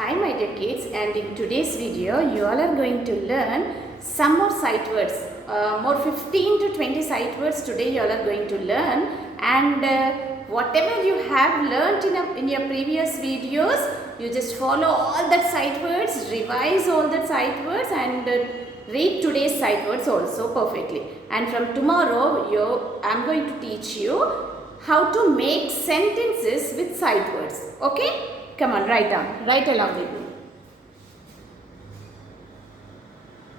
Hi my dear kids, and in today's video you all are going to learn some more sight words, more 15 to 20 sight words today you all are going to learn, and whatever you have learnt in your previous videos, you just follow all that sight words, revise all that sight words and read today's sight words also perfectly. And from tomorrow I am going to teach you how to make sentences with sight words. Okay? Come on, write down. Write along with me.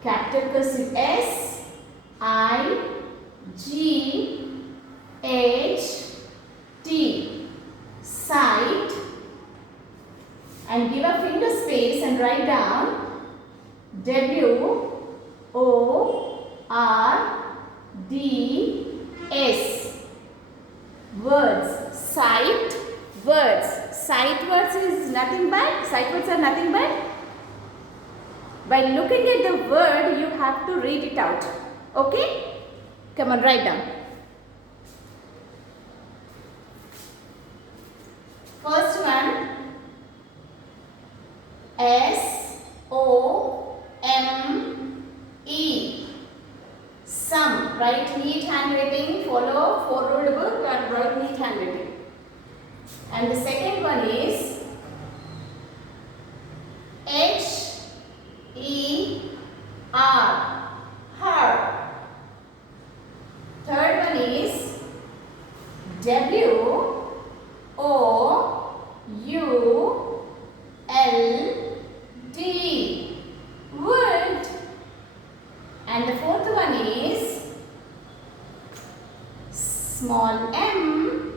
Capital cursive S, I, G, H, T. Sight. And give a finger space and write down W, O, R, D, S. Words. Sight. Words. Sight words is nothing but, sight words are nothing but, by looking at the word you have to read it out. Okay? Come on, write down. First one, S-O-M-E. Some. Write neat handwriting, follow 4-ruled book and write neat handwriting. And the second one is H-E-R, her. Third one is W-O-U-L-D, wood. And the fourth one is small M-A-K-E,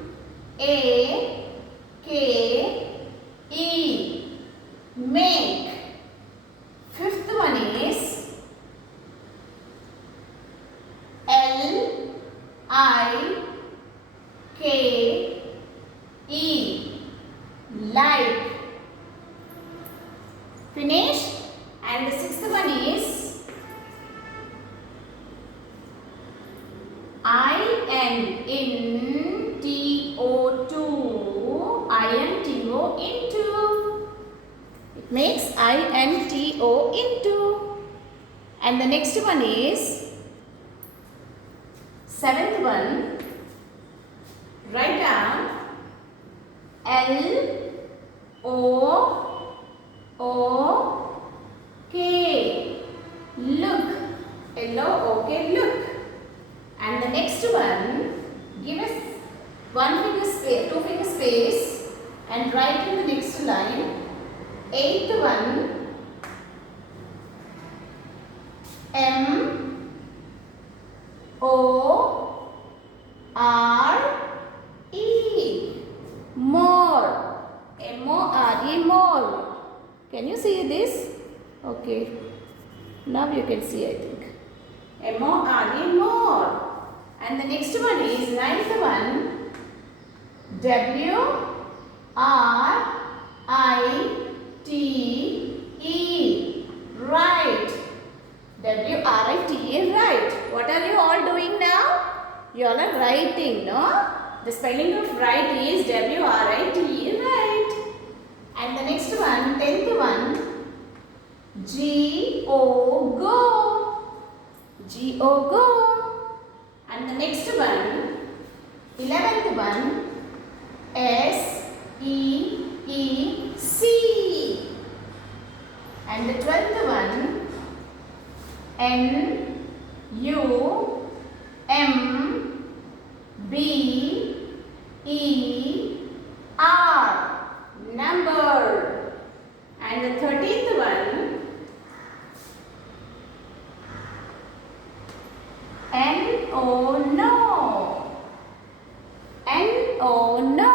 make. Fifth one is L-I-K-E, like. Finish? And the sixth one is I-N-T-O-2, I-N-T-O into. It makes I-N-T-O into. And the next one is, seventh one, write down L-O-O-K, look. L-O-O-K, look. And the next one, give us 1 finger space, 2 finger space and write in the next line. Eighth one, M-O-R-E, more. M-O-R-E, more. Can you see this? Okay. Now you can see, I think. M-O-R-E, more. And the next one is ninth one, W-R-I-T-E, right. W-R-I-T-E, right. What are you all doing now? You all are writing, no? The spelling of right is W-R-I-T-E, right. And the next one, 10th one, G-O, go. G-O, go. And the next one, 11th one, S-E-E-C. And the 12th one, N-U-M-B-E-R, number. And the 13th one, N-O, no. N-O, no.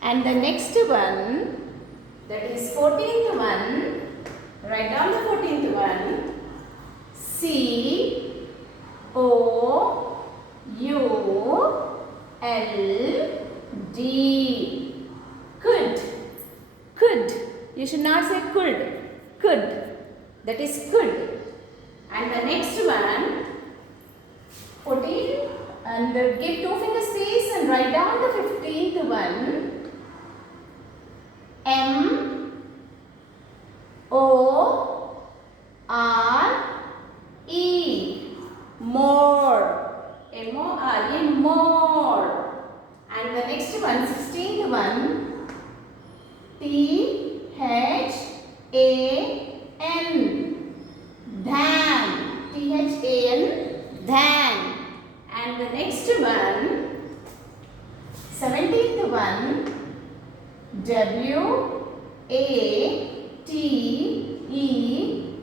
And the next one, that is 14th one, write down the 14th one, C-O-U-L-D, could. Could. You should not say could. Could. That is could. And the next one, 14, and give 2 finger space and write down the 15th one, M Than. Than. Than. And the next one, 17th one,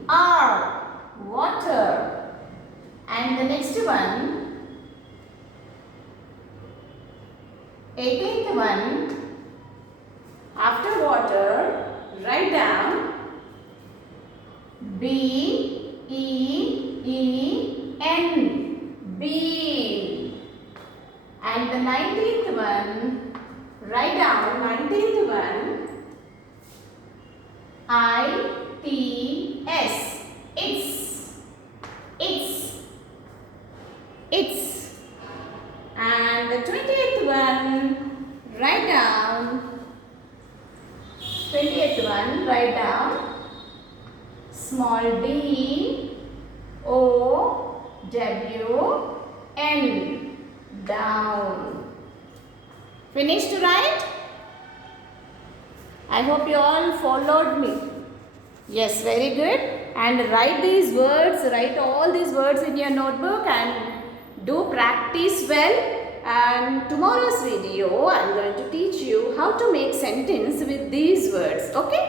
water. Water. And the next one, 18th one, after water, write down BEEN. Bean. And the 19th one, write down 19th one, ITS. It's. And the 20th one, write down 20th one, write down small d o w n. Down. Finished to write? I hope you all followed me. Yes, very good. And write these words, write all these words in your notebook and do practice well. And tomorrow's video, I am going to teach you how to make sentence with these words. Okay?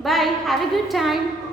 Bye. Have a good time.